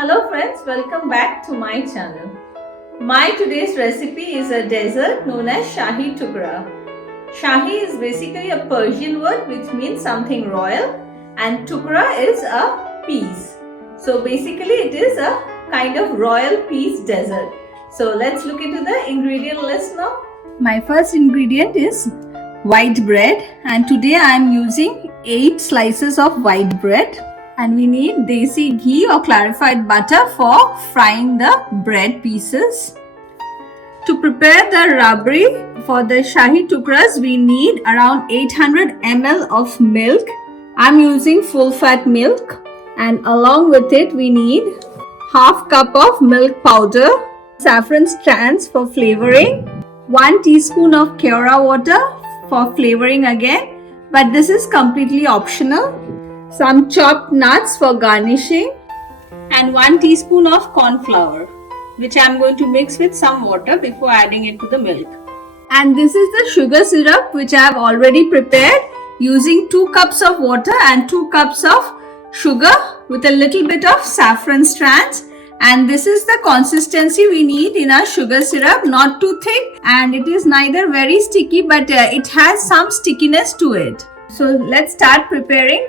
Hello friends, welcome back to my channel. My today's recipe is a dessert known as Shahi Tukra. Shahi is basically a Persian word which means something royal and Tukra is a piece. So basically it is a kind of royal piece dessert. So let's look into the ingredient list now. My first ingredient is white bread and today I am using 8 slices of white bread. And we need desi ghee or clarified butter for frying the bread pieces. To prepare the rabri for the Shahi Tukras, we need around 800 ml of milk. I'm using full fat milk, and along with it we need half cup of milk powder, saffron strands for flavoring, 1 teaspoon of Keora water for flavoring again, but this is completely optional. Some chopped nuts for garnishing and 1 teaspoon of corn flour, which I am going to mix with some water before adding it to the milk. And this is the sugar syrup which I have already prepared using 2 cups of water and 2 cups of sugar with a little bit of saffron strands. And this is the consistency we need in our sugar syrup, not too thick and it is neither very sticky but it has some stickiness to it. So let's start preparing.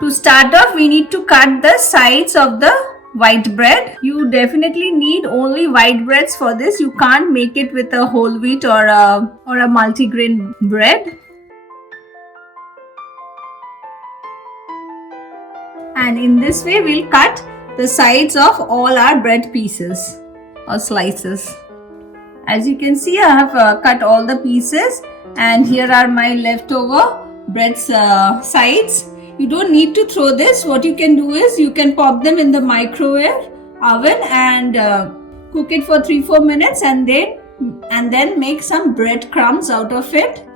To start off, we need to cut the sides of the white bread. You definitely need only white breads for this. You can't make it with a whole wheat or a multigrain bread. And in this way, we'll cut the sides of all our bread pieces or slices. As you can see, I have cut all the pieces and here are my leftover bread sides. You don't need to throw this. What you can do is you can pop them in the microwave oven and cook it for 3-4 minutes and then make some bread crumbs out of it.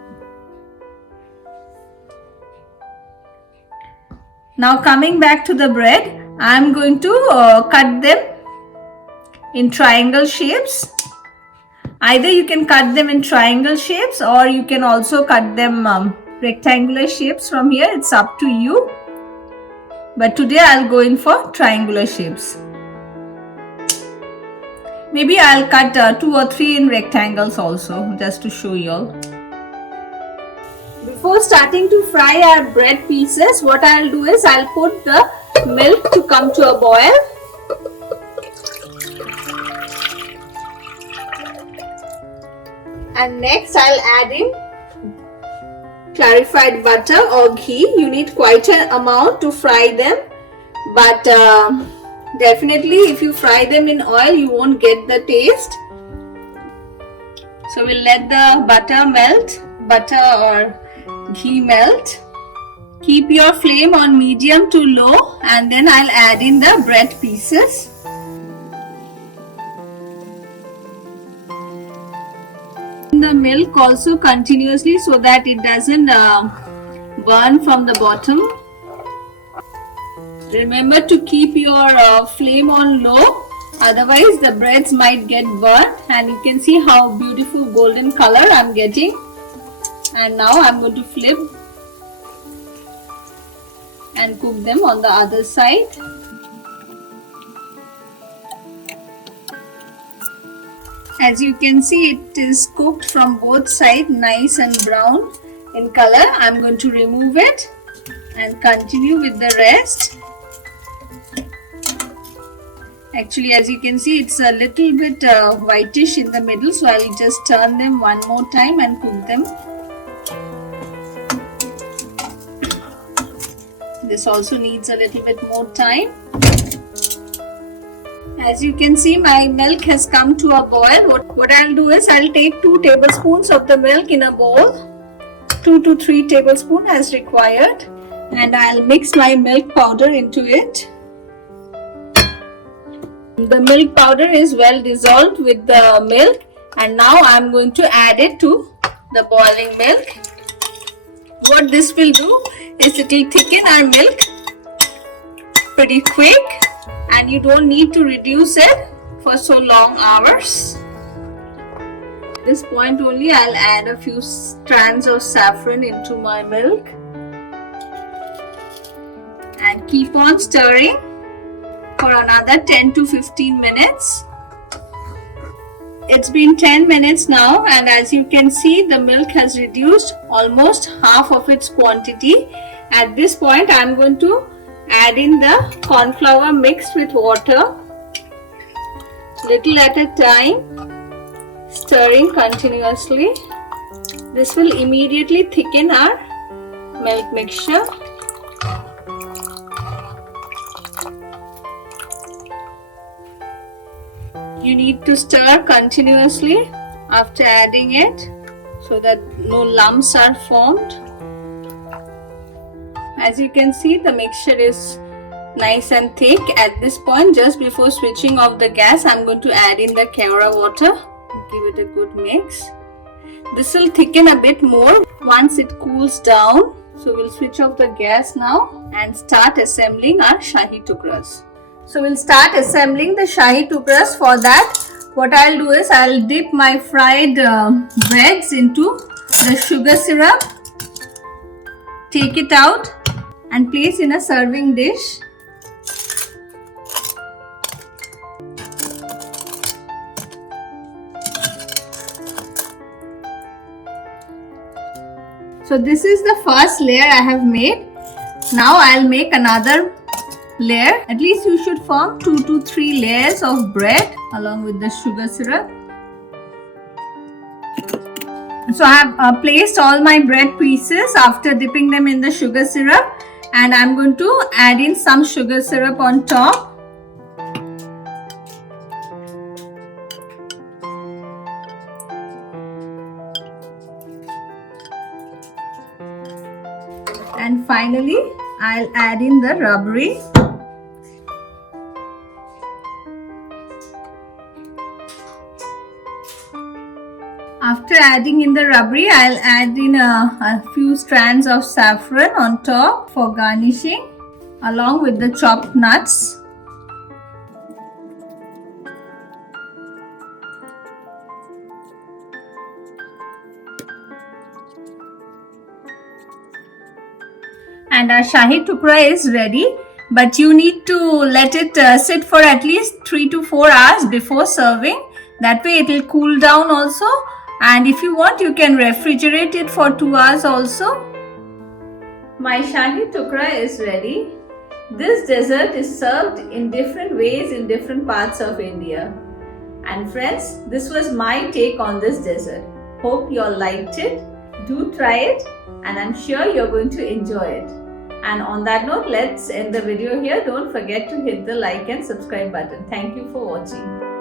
Now coming back to the bread, I am going to cut them in triangle shapes. Either you can cut them in triangle shapes or you can also cut them rectangular shapes from here. It's up to you, but today I'll go in for triangular shapes. Maybe I'll cut 2 or 3 in rectangles also, just to show you all. Before starting to fry our bread pieces, what I'll do is I'll put the milk to come to a boil. And next I'll add in clarified butter or ghee. You need quite an amount to fry them, but definitely if you fry them in oil you won't get the taste. So we'll let the butter or ghee melt. Keep your flame on medium to low and then I'll add in the bread pieces. The milk also continuously so that it doesn't burn from the bottom. Remember to keep your flame on low, otherwise the breads might get burnt. And you can see how beautiful golden color I'm getting. And now I'm going to flip and cook them on the other side. As you can see, it is cooked from both sides, nice and brown in color. I'm going to remove it and continue with the rest. Actually, as you can see, it's a little bit whitish in the middle, so I'll just turn them one more time and cook them. This also needs a little bit more time. As you can see, my milk has come to a boil. What I'll do is I'll take 2 tablespoons of the milk in a bowl, 2 to 3 tablespoons as required, and I'll mix my milk powder into it. The milk powder is well dissolved with the milk, and now I'm going to add it to the boiling milk. What this will do is it will thicken our milk pretty quick. And you don't need to reduce it for so long hours. At this point only I'll add a few strands of saffron into my milk and keep on stirring for for another 10 to 15 minutes. It's been 10 minutes now, and as you can see, the milk has reduced almost half of its quantity. At this point, I'm going to add in the corn flour mixed with water, little at a time, stirring continuously. This will immediately thicken our milk mixture. You need to stir continuously after adding it so that no lumps are formed. As you can see, the mixture is nice and thick. At this point, just before switching off the gas, I'm going to add in the Keora water. Give it a good mix. This will thicken a bit more once it cools down. So we'll switch off the gas now and start assembling our Shahi Tukras. So we'll start assembling the Shahi Tukras. For that, what I'll do is I'll dip my fried breads into the sugar syrup, take it out and place in a serving dish. So this is the first layer I have made. Now I'll make another layer. At least you should form 2 to 3 layers of bread along with the sugar syrup. So I have placed all my bread pieces after dipping them in the sugar syrup, and I'm going to add in some sugar syrup on top. And finally, I'll add in the rabri. After adding in the rabri, I'll add in a few strands of saffron on top for garnishing, along with the chopped nuts. And our Shahi Tukra is ready, but you need to let it sit for at least 3 to 4 hours before serving. That way it will cool down also, and if you want, you can refrigerate it for 2 hours also. My Shahi Tukra is ready. This dessert is served in different ways in different parts of India. And friends, this was my take on this dessert. Hope you all liked it. Do try it, and I'm sure you're going to enjoy it. And on that note, let's end the video here. Don't forget to hit the like and subscribe button. Thank you for watching.